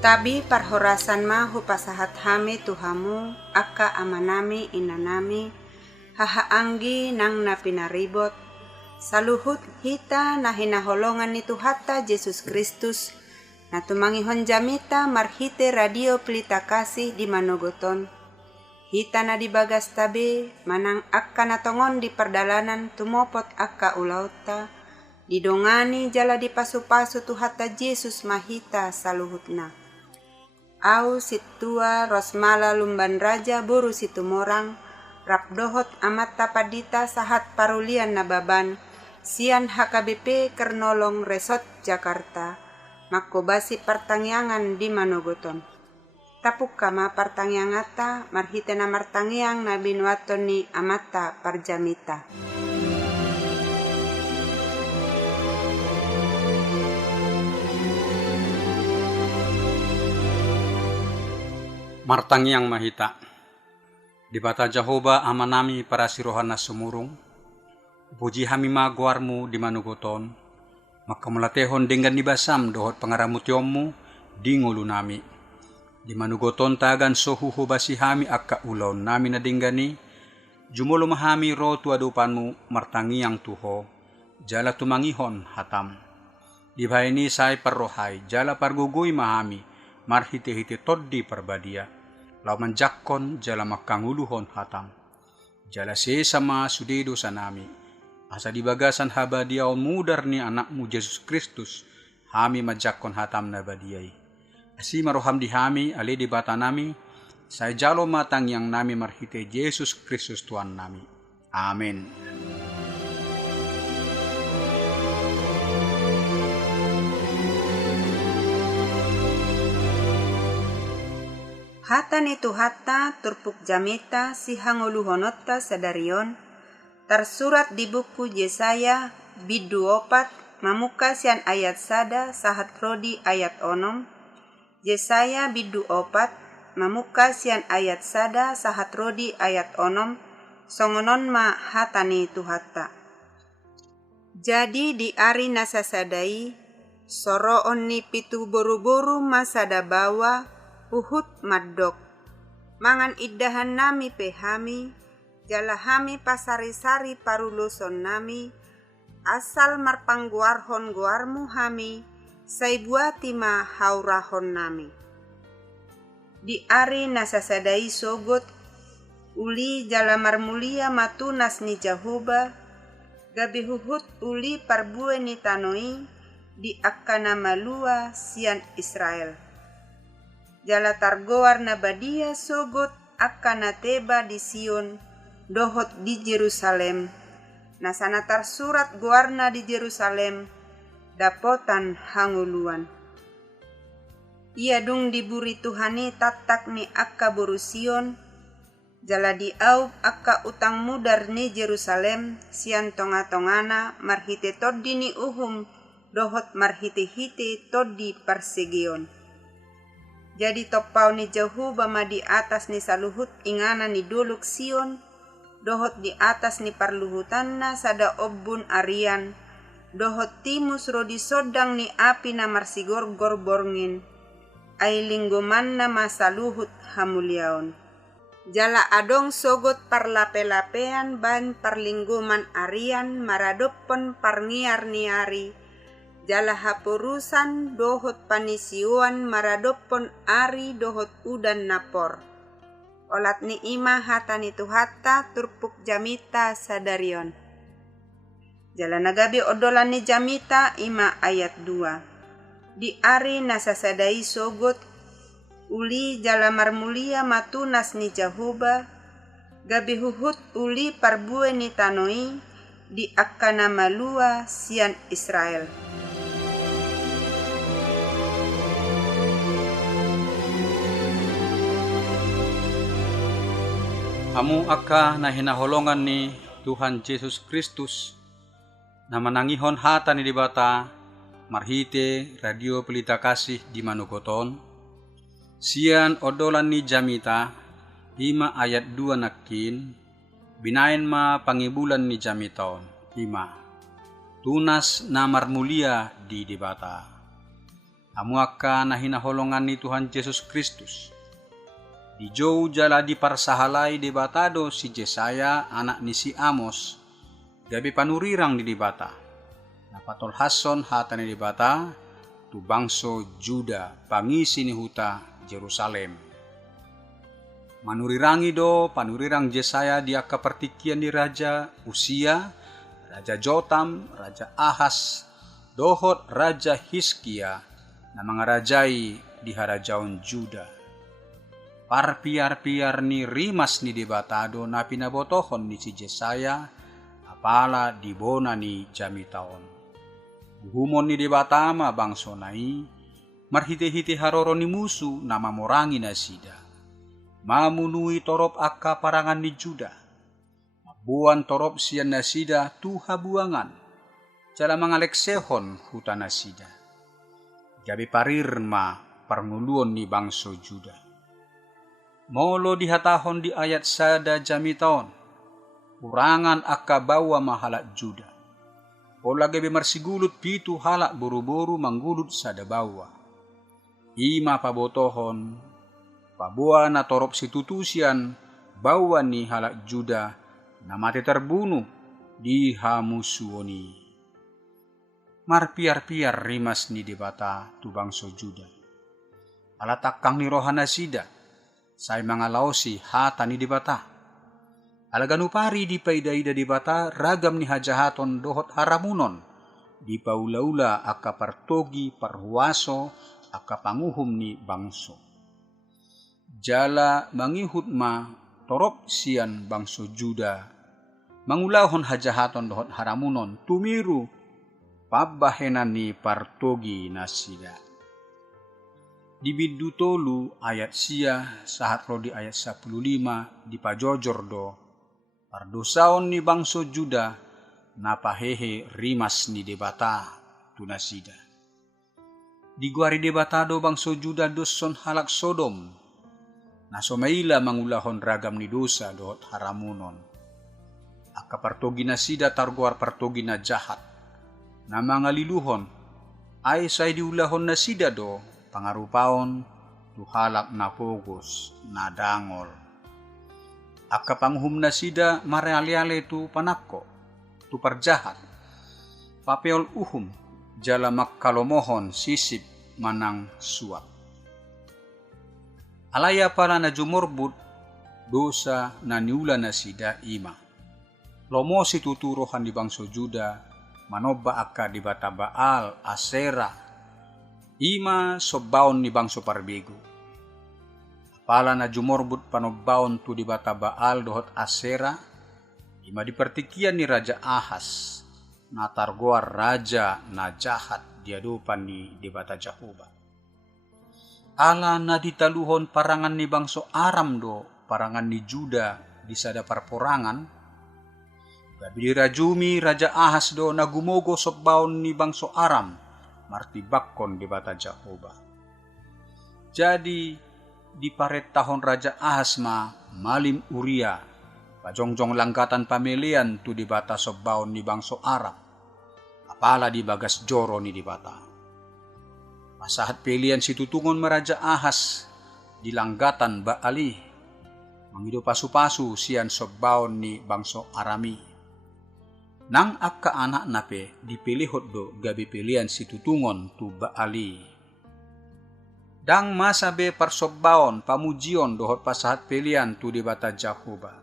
Tabi parhorasan ma hupasahat hame tuhamu, akka amanami inanami, hahaanggi nang napinaribot, saluhut hita na hinaholongan ni Tuhata Yesus Kristus, na tumangihon jamita marhite radio pelita kasih di Manogoton. Hita na dibagas tabi, manang akka natongon di perdalanan tumopot akka ulauta, didongani jala di pasu-pasu Tuhata Yesus mahita saluhutna. Au situa rosmala lumban raja buru situmorang, rapdohot amat tapadita sahat parulian nababan, sian HKBP Kernolong Resort Jakarta, makobasi pertangyangan di Manogoton. Tapuk kama pertangyangata marhitena martangyang na binwaton ni amata parjamita. Martangyang mahita. Di bata Jehovah amanami para sirohan na sumurong. Puji hami maguarmu di Manogoton. Makamulatehon dengan nibasam dohot pangaramut yommu di ngulu nami. Di Manogoton tagan sohuhu basi hami akka ulon nami na dinggani. Jumulo mahami ro tuadupanmu martangyang tuho. Jala tumangihon hatam. Di bahini say parrohay jala parguguy mahami. Marhite-hite toddi parbadia. Lauman jakkon jala makanguluhon hatam. Jala sama sudedo sanami. Asa dibagasan habadiaon mudar ni anakmu Yesus Kristus. Hami majakkon hatam na badiyay. Asi maroham di hami ali di bata nami. Say jalo matang yang nami marhite Yesus Kristus Tuhan nami. Amen. Hata ni Tuhata turpuk jamita si hanguluhonotta sadarion, tersurat di buku Yesaya bidu 4 mamuka sian ayat sada sahat rodi ayat onom, Yesaya bidu 4 mamuka sian ayat sada sahat rodi ayat onom, songonon ma hata ni Tuhata. Jadi di ari nasasadai, soroon ni pitu boru-boru masada bawa, uhut maddok, mangan iddahan nami pehami, jala hami pasari-sari paruloson nami, asal marpangguarhon guarmu hami, saibuati ma haurahon nami. Di ari nasasadai sogot, uli jala marmulia matunas ni Jehovah, gabi huhut uli parbue ni tanoi, di akkana malua sian Israel. Jala targoar na badia sogot akkana teba di Sion, dohot di Jerusalem. Nasana tarsurat goarna di Jerusalem, dapotan hanguluan. Ia dung diburi Tuhani tatak ni akka buru Sion, jala di au akka utang mudar ni Jerusalem, sian tonga-tongana marhite toddi ni uhum, dohot marhite-hite toddi persegion. Jadi topau ni Jehovah ma di atas ni saluhut ingana ni duluk Sion, dohot di atas ni parluhutanna sada obbun arian, dohot timus rodi sodang ni api na marsigorgor borngin, ay linggoman na masaluhut hamuliaon. Jala adong sogot parlape-lapean ban parlinggoman arian maradopon parngiar-niari, jala hapurusan dohot panisiuan maradopon ari dohot udan napor. Olat ni ima hata ni Tuhata turpuk jamita sadarion. Jala nagabi odolan ni jamita ima ayat 2. Di ari nasasadai sogot, uli jala marmulia matunas ni Jehovah, gabi huhut uli parbue ni tanoi, di akkana malua sian Israel. Amu akka na hinaholongan ni Tuhan Yesus Kristus na manangihon hata ni dibata marhite radio pelita kasih di Manogoton. Sian odolan ni jamita 5 ayat 2 nakin binain ma pangibulan ni jamiton 5 tunas na marmulia di dibata. Amu akan nahinaholongan ni Tuhan Yesus Kristus. Di jauh jala di parsahalai di batado si Jesaya anak ni si Amos, gabi panurirang di bata. Napatol hason hatani di bata, tu bangso Juda, pangisi ni huta Jerusalem. Manurirangi do panurirang Jesaya dia kepertikian di Raja Usia, Raja Jotam, Raja Ahas, dohot Raja Hiskia, na mga rajai di harajaon Juda. Parpiar-piar ni rimas ni debatado na pinabotohon ni si Jesaya, apala di bona ni jamitaon. Buhumon ni debatama bangso nai, marhite-hite haroro ni musu na mamorangi na sida. Mamunui torop akka parangan ni Juda. Mabuan torop siyan na sida tuha buangan. Jala mga leksehon huta na sida. Gabi parirma parnguluon ni bangso Juda. Molo dihatahon di ayat sada jamitaon. Urangan akka bawa mahalak Juda. Pola gabi marsigulut pitu halak buru-buru manggulut sada bawa. Ima pabotohon. Pabuah na torop situtusian bawa ni halak Juda na mati terbunuh di hamusuoni. Marpiar-piar rimas ni debata tu bangso Juda. Alatakang ni rohana sida. Say mga lausi hata ni debata. Alaganupari di paidaida debata ragam ni hajahaton dohot haramunon. Di paula-ula akka partogi parhuaso akka panguhum ni bangso. Jala mangihut ma torop sian bangso Juda. Mangulahon hajahaton dohot haramunon tumiru pabahenan ni partogi nasida. Di biddu tolu ayat sia sahat rodi ayat 15 di pajojor do pardosaon ni bangso Juda napahehe rimas ni debata tunasida. Di guari debata do bangso Juda doson halak Sodom na somaila mangulahon ragam ni dosa dohot haramunon. Akka partogi nasida targuar partogi na jahat na mga liluhon ay say diulahon nasida do pangarupaon tu halak na pogos na dangol. Akka panghum na sida marealiale tu panakko, tu parjahat. Papeol uhum, jala makkalomohon sisip manang suap. Alaya pala na jumurbut dosa na niula na sida ima. Lomo si tuturohan di bangso Juda, manoba akka di bata Baal, Asera, ima sobbaon ni bangso parbigo. Pala na jumorbut panobbaon tu di bata Baal dohot Asera, ima dipertikian ni Raja Ahas, na targoar raja na jahat diadupan ni di bata Jehovah. Ala na ditaluhon parangan ni bangso Aram do, parangan ni Juda di sada parporangan, gabi dirajumi Raja Ahas do na gumogo sobbaon ni bangso Aram, martibakkon di bata Jehovah. Jadi di paret tahun Raja Ahas ma malim Uria, pajongjong langgatan pamilian tu di bata sobbaon ni bangso Aram, apala di bagas joro ni di bata. Masahat pilihan si tutungon Raja Ahas di langgatan Baali, mangido pasu-pasu sian sobbaon ni bangso Arami. Nang akka anak nape dipilihot do gabi pilihan si tutungon tu Baali. Dang masabe parsobbaon pamujion dohot pasahat pilihan tu di bata Jehovah.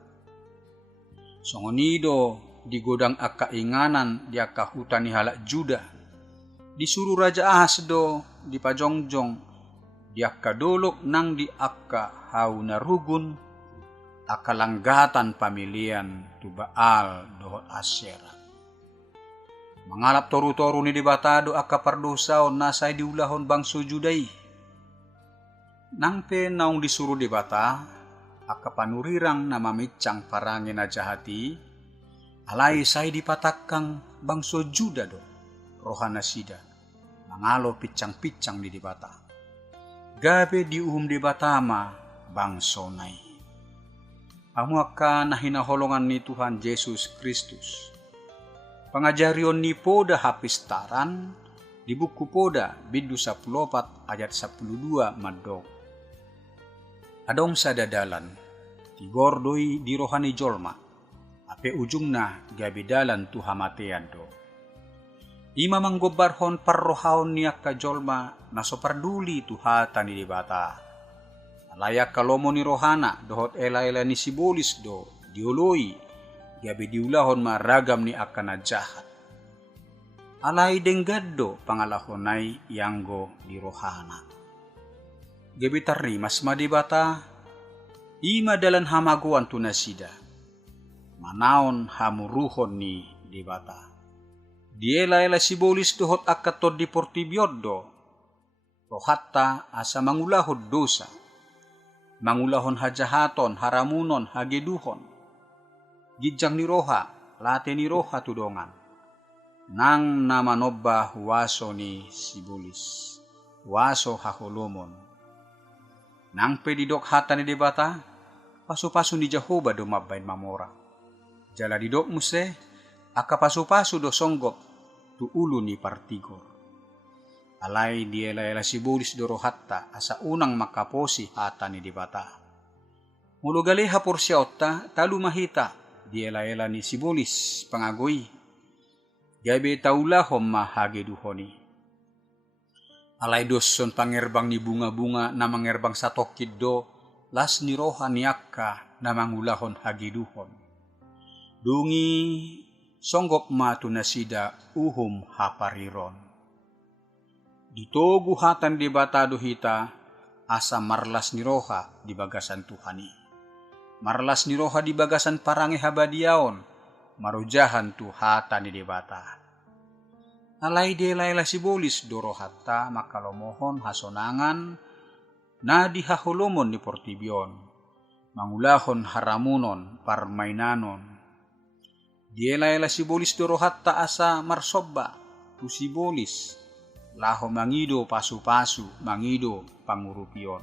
Songonido di godang akka inganan di akka hutan ni halak Juda. Disuruh Raja Ahas do di pajongjong di akka dolok nang di akka hauna rugun akka langgatan pamilian tu Baal dohot Asyera. Mangalap toru-toru ni dibatado akka pardosaon nasay diulahon bangso Judai. Nang naong disuruh dibata akka panurirang na mamitsang parangin na jahati, alay say dipatakang bangso Juda do rohana sida, mangalo pitsang-pitsang di dibata. Gabe diuhum dibatama bangso nai. Amu akka nahinaholongan ni Tuhan Yesus Kristus. Pangajarion ni poda hapistaran, di buku Poda bidu 14 ayat 12 maddo. Adong sadadalan tigor doi di rohani jolma ape ujungna gabi dalan tu hamatean do. Ima manggobarhon parrohaon niak ka jolma na so parduli tu hata ni dibata. Layak kalomo ni rohana dohot ela-ela ni sibolis do dioloi gabi diulahon maragam ni akana jahat. Alay denggado pangalahonay yanggo di rohana. Gabi tarri mas madibata ima dalan hamaguan tunasida. Manaon hamuruhon ni dibata. Diela-ela sibolis dohot akatod di portibioddo. Rohatta asa mangulahod dosa. Mangulahon hajahaton, haramunon, hageduhon. Gijang ni roha, late ni roha tudongan. Nang namanobba waso ni sibulis. Waso haholomon. Nang pedidok hata ni debata, pasu-pasu ni Jehovah do mabain mamora. Jala didok muse, aka pasu-pasu do songgop tu ulu ni partigor. Alay diela-ela sibulis do rohatta asa unang makaposi hata ni debata. Mulu galeha porsyaotta talu mahita diela-ela ni sibulis pangagoy. Gabe taulahom mahageduhoni. Alay doson pangerbang ni bunga-bunga na mangerbang sa tokid do las ni roha niakka na mangulahon hageduhon. Dungi songgop matu nasida uhum hapariron. Ditogu hatan di batado hita asa marlas ni roha di bagasan Tuhani. Marlas ni roha di bagasan parange habadiaon marujahan tu hatan ni debata. Alay delayla sibolis do rohatta makalomohon hasonangan na dihaholomon ni portibion. Mangulahon haramunon parmainanon. Diela-ela sibolis do rohatta asa marsobba tu sibolis. Laho mangido pasu-pasu, mangido pangurupion.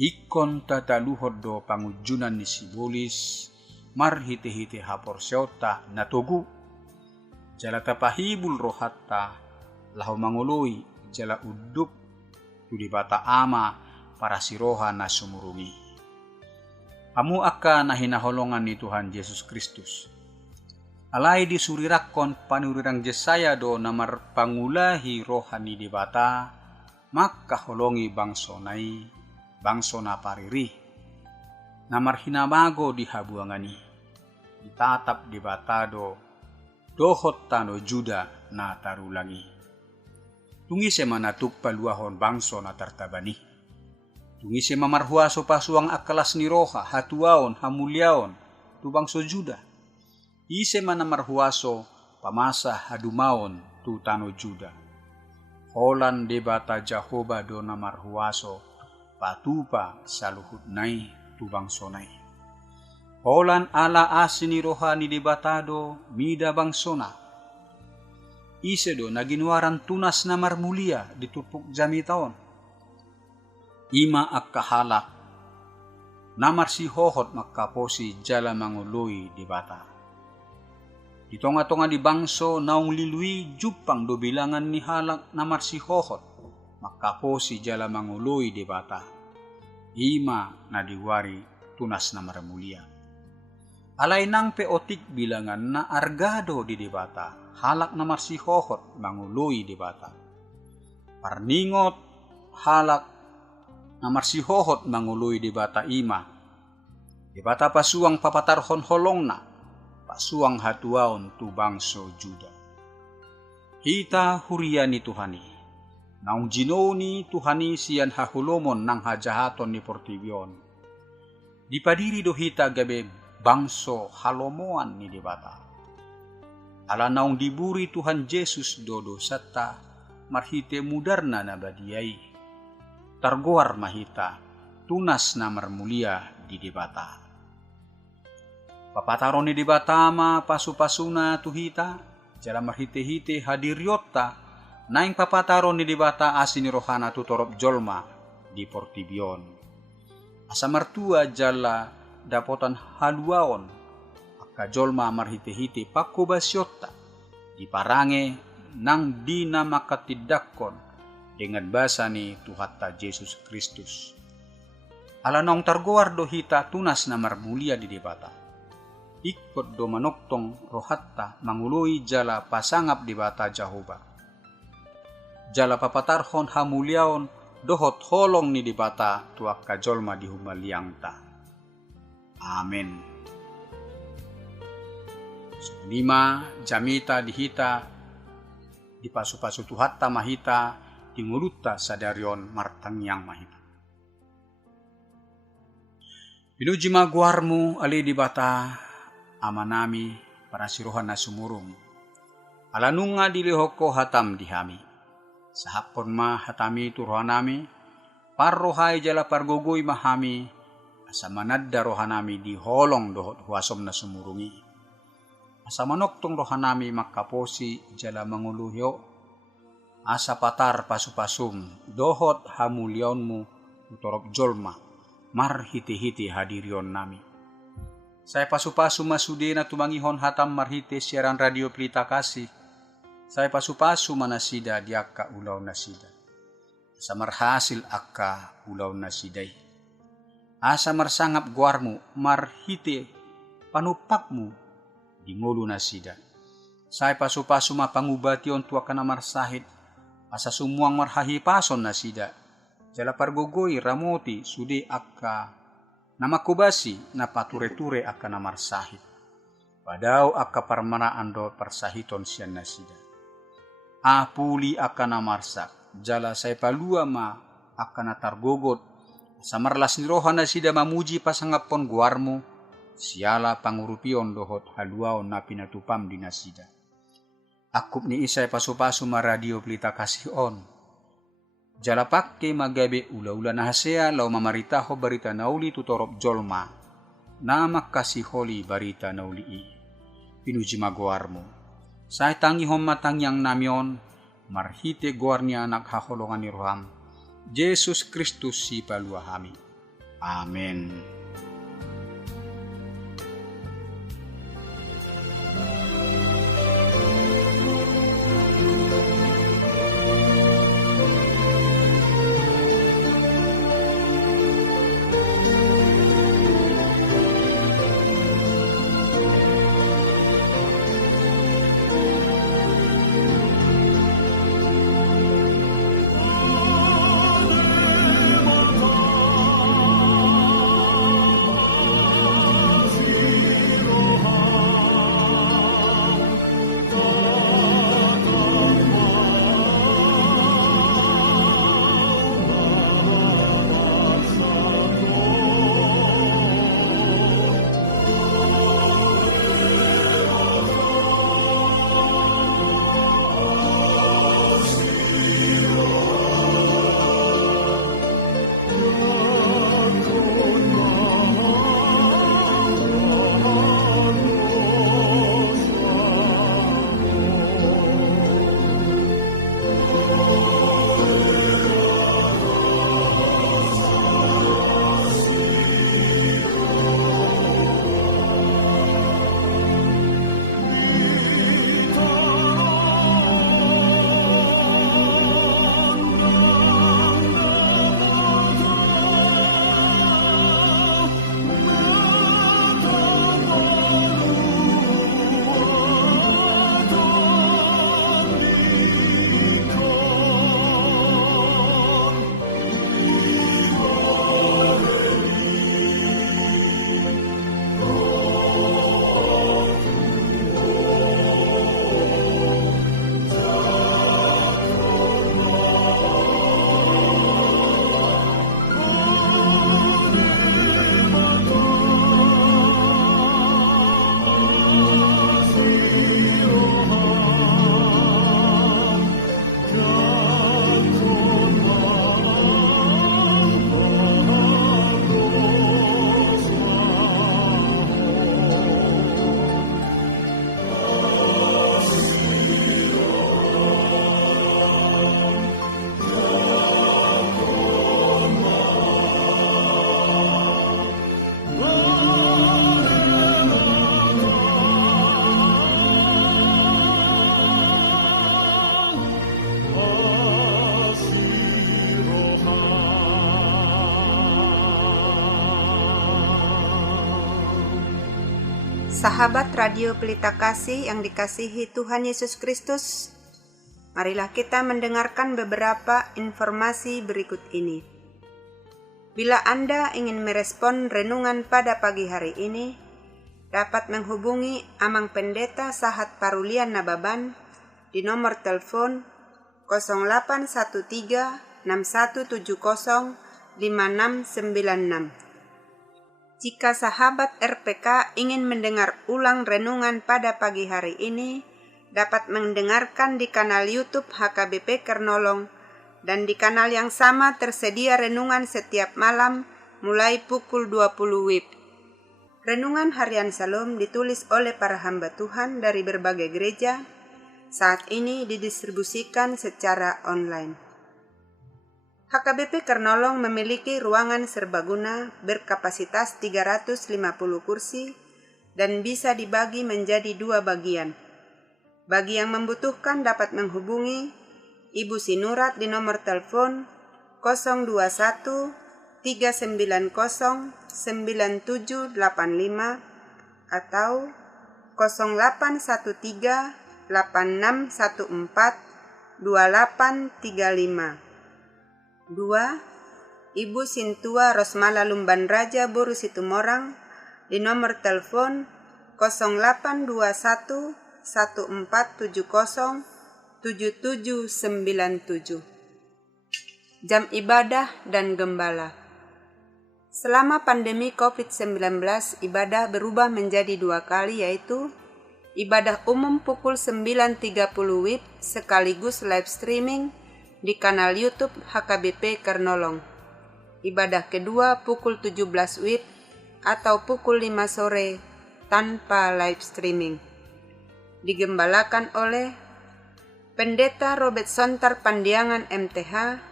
Ikon tataluhod do pangujunan ni sibolis, marhite-hite haporsyota na tugu. Jala tapahibul rohatta, laho manguloy, jala udup, tudibata ama para siroha na sumurungi. Amu aka na hinaholongan ni Tuhan Yesus Kristus. Alay di surirakon panurirang Jesaya do namar pangulahi rohani dibata makkaholongi bangsonay bangsona pariri namar hinamago di habuangani ditatap dibata do dohot tano Juda na tarulangi tungi se manatuk paluahon bangsona tartabani tungi se mamarhuaso pasuang akalas ni roha hatuaon hamulyaon tu bangso Juda ise mana marhuaso pamasa hadumaon tu tano Juda. Holan debata Jehovah do na marhuaso patupa saluhut nai tubang sonai. Holan ala asini rohani debatado mida bangsona. Ise do naginwaran tunas na marmulia ditupuk jami taon. Ima akkahalak namar si hohot makaposi jala manguloy debata. Di tonga-tonga di bangso naung lilui jupang do bilangan ni halak na marsihohot makapo si jala manguloy debata. Ima na diwari tunas na maramulia. Alay nang peotik bilangan na argado di debata halak na marsihohot manguloy debata. Parningot halak na marsihohot manguloy debata ima. Debata pasuang papatarhon holong na pasuang hatuaon tu bangso Juda. Hita huriani Tuhani. Naung jinoni Tuhani siyan hahulomon nang hajahaton ni portibion. Dipadiri do hita gabe bangso halomoan ni debata. Ala naung diburi Tuhan Yesus dodo satta marhite mudarna na badiai. Targoar mahita tunas na marmulia di debata. Papataron ni dibatama pasu-pasuna tuhita jala marhite-hite hadiryota naing papataron ni dibata asin ni rohana tutorop jolma di portibion. Asa martua jala dapotan haluaon akka jolma marhite-hite pakko basyota di parange nang di na makatidakkon dengan basa ni Tuhatta Yesus Kristus. Alanong targuar do hita tunas na marmulia di debata. Ikot do manoktong rohatta mangului jala pasangap di bata Jehovah. Jala papatarhon hamuliaon dohot holong ni di bata tuak kajolma di humaliangta. Amin. 5. Jamita dihita di pasu-pasu Tuhatta mahita di ngulutta sadarion martangyang mahita. Pinuji maguarmu ali di bata amanami para sirohan na sumurong. Alanunga dilihoko hatam dihami. Sahapon ma hatami turohanami, parrohay jala pargugoy mahami, asamanadda rohanami di holong dohot huasom na sumurungi. Asa manoktong rohanami makaposi jala manguluhyo, asa patar pasupasum dohot hamulyaonmu utorop jolma marhiti-hiti hadirion nami. Saya pasu-pasu masude na tumangihon hatam marhite siaran radio Pelita Kasih. Saya pasu-pasu manasida diakka ulaw nasida. Asa marhasil akka ulaw nasiday. Asa marsangap guarmu marhite panupakmu di ngulu nasida. Saya pasu-pasu mapangubation tua kana marsahit. Asa sumuang marhahipason nasida. Jala pargogoy ramoti sude akka namakubasi na pature-ture akka namarsahit. Padaw akka parmanaan do parsahiton siya nasida. Apuli akka namarsak. Jala say palua ma akka natargogot. Sa marlas ni rohan nasida mamuji pasangapon guarmo. Siala pangurupion dohot haluaon na pinatupam di nasida. Akup ni isay pasu-pasu ma radio Pelita Kasih on. Jala pakke magabe ula-ula na hasea lau mamaritaho barita nauli tutorop jolma. Namak kasih holi barita nauli i. Pinuji maguarmo. Say tangihom matangyang namyon. Marhite guarnya anak haholongan ni roham. Yesus Kristus si paluahami. Amen. Sahabat Radio Pelita Kasih yang dikasihi Tuhan Yesus Kristus, marilah kita mendengarkan beberapa informasi berikut ini. Bila Anda ingin merespon renungan pada pagi hari ini, dapat menghubungi Amang Pendeta Sahat Parulian Nababan di nomor telepon 0813 6170 5696. Jika sahabat RPK ingin mendengar ulang renungan pada pagi hari ini, dapat mendengarkan di kanal YouTube HKBP Kernolong, dan di kanal yang sama tersedia renungan setiap malam mulai pukul 20 WIB. Renungan Harian Shalom ditulis oleh para hamba Tuhan dari berbagai gereja, saat ini didistribusikan secara online. HKBP Kernolong memiliki ruangan serbaguna berkapasitas 350 kursi dan bisa dibagi menjadi 2 bagian. Bagi yang membutuhkan dapat menghubungi Ibu Sinurat di nomor telepon 021 390 9785 atau 0813 8614 2835. 2. Ibu Sintua Rosmala Lumban Raja Boru Situmorang di nomor telepon 0821 1470 7797. Jam ibadah dan gembala. Selama pandemi COVID-19, ibadah berubah menjadi 2 kali, yaitu ibadah umum pukul 9.30 WIB sekaligus live streaming di kanal YouTube HKBP Kernolong. Ibadah kedua pukul 17 WIB atau pukul 5 sore tanpa live streaming. Digembalakan oleh Pendeta Robert Sontar Pandiangan MTH,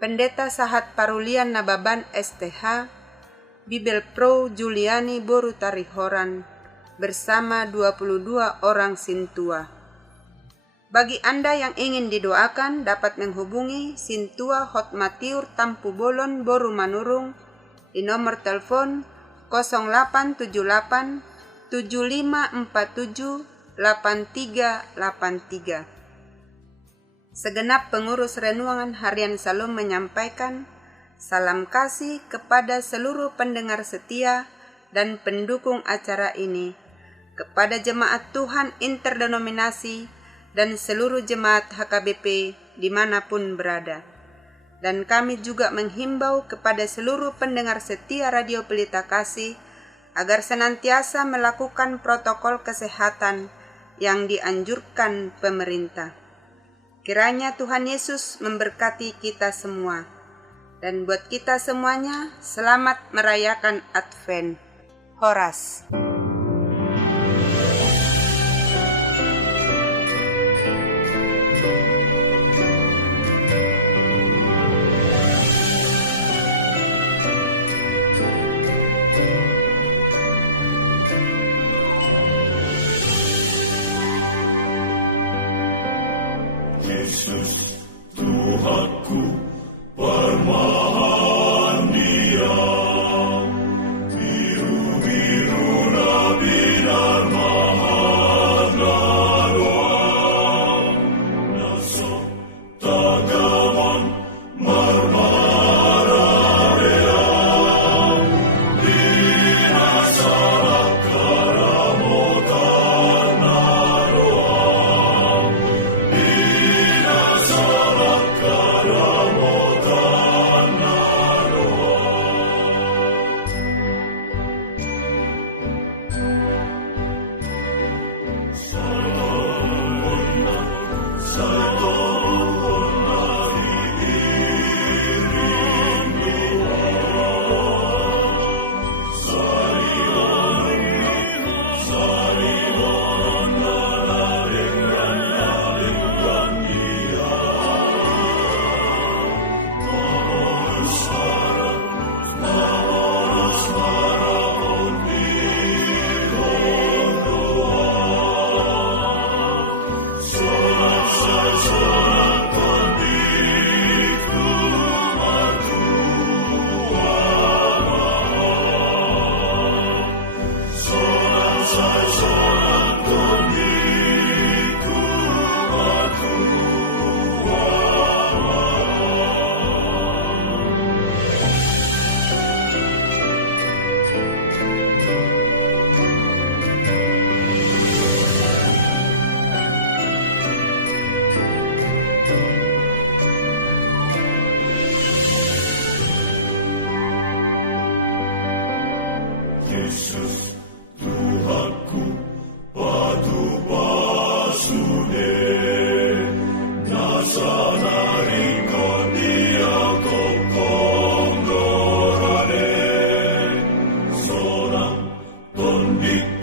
Pendeta Sahat Parulian Nababan STH, Bibel Pro Juliani Boru Tarihoran bersama 22 orang Sintua. Bagi Anda yang ingin didoakan dapat menghubungi Sintua Hotmatiur Tampu Bolon Boru Manurung di nomor telepon 0878 7547 8383. Segenap pengurus renungan Harian Shalom menyampaikan salam kasih kepada seluruh pendengar setia dan pendukung acara ini, kepada jemaat Tuhan interdenominasi dan seluruh jemaat HKBP dimanapun berada. Dan kami juga menghimbau kepada seluruh pendengar setia Radio Pelita Kasih agar senantiasa melakukan protokol kesehatan yang dianjurkan pemerintah. Kiranya Tuhan Yesus memberkati kita semua. Dan buat kita semuanya, selamat merayakan Advent. Horas. Yesus Tuhanku, permahan Dia, biru-biru binar mahadlaroa, nasok tagaman marmararea, dinasarak karamotan naroa, dinasarak karamotan Big